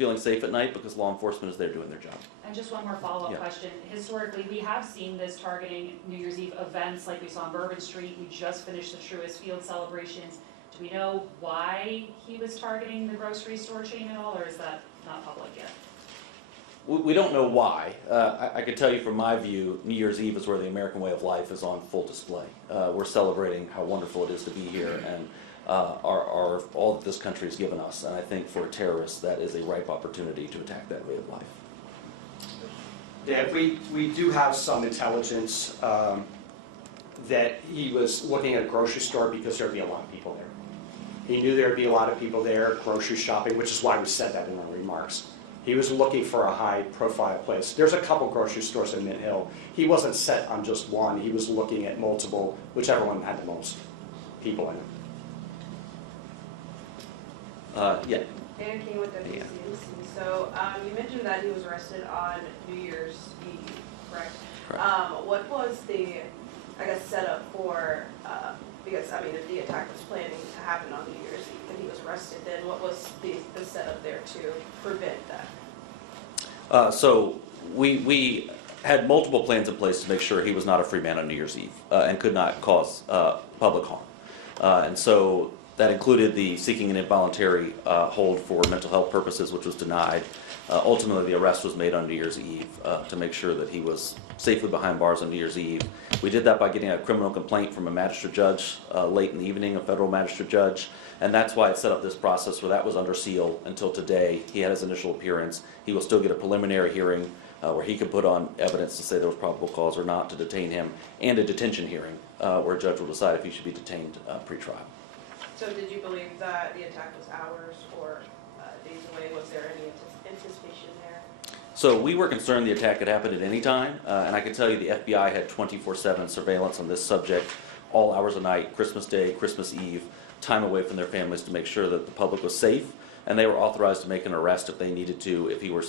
feeling safe at night because law enforcement is there doing their job. And just one more follow-up question. Historically, we have seen this targeting New Year's Eve events like we saw on Bourbon Street. We just finished the Truist Field celebrations. Do we know why he was targeting the grocery store chain at all, or is that not public yet? We don't know why. I can tell you from my view, New Year's Eve is where the American way of life is on full display. We're celebrating how wonderful it is to be here and all that this country has given us. And I think for terrorists, that is a ripe opportunity to attack that way of life. Yeah, we do have some intelligence that he was looking at a grocery store because there'd be a lot of people there. He knew there'd be a lot of people there grocery shopping, which is why we said that in our remarks. He was looking for a high-profile place. There's a couple grocery stores in Mint Hill. He wasn't set on just one. He was looking at multiple, whichever one had the most people in it. Yeah. Dan King with WCNC. So you mentioned that he was arrested on New Year's Eve, correct? Correct. What was the, I guess, setup for, because, I mean, if the attack was planning to happen on New Year's Eve and he was arrested, then what was the setup there to prevent that? So we had multiple plans in place to make sure he was not a free man on New Year's Eve and could not cause public harm. And so that included the seeking an involuntary hold for mental health purposes, which was denied. Ultimately, the arrest was made on New Year's Eve to make sure that he was safely behind bars on New Year's Eve. We did that by getting a criminal complaint from a magistrate judge late in the evening, a federal magistrate judge, and that's why it set up this process where that was under seal until today. He had his initial appearance. He will still get a preliminary hearing where he could put on evidence to say there was probable cause or not to detain him, and a detention hearing where a judge will decide if he should be detained pre-trial. So did you believe that the attack was hours or days away? Was there any anticipation there? So we were concerned the attack could happen at any time, and I can tell you the FBI had 24/7 surveillance on this subject, all hours of night, Christmas Day, Christmas Eve, time away from their families to make sure that the public was safe, and they were authorized to make an arrest if they needed to. If he were,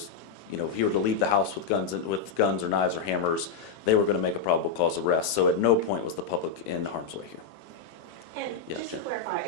if he were to leave the house with guns or knives or hammers, they were going to make a probable cause arrest. So at no point was the public in harm's way here. And Yeah, just to sure. clarify, it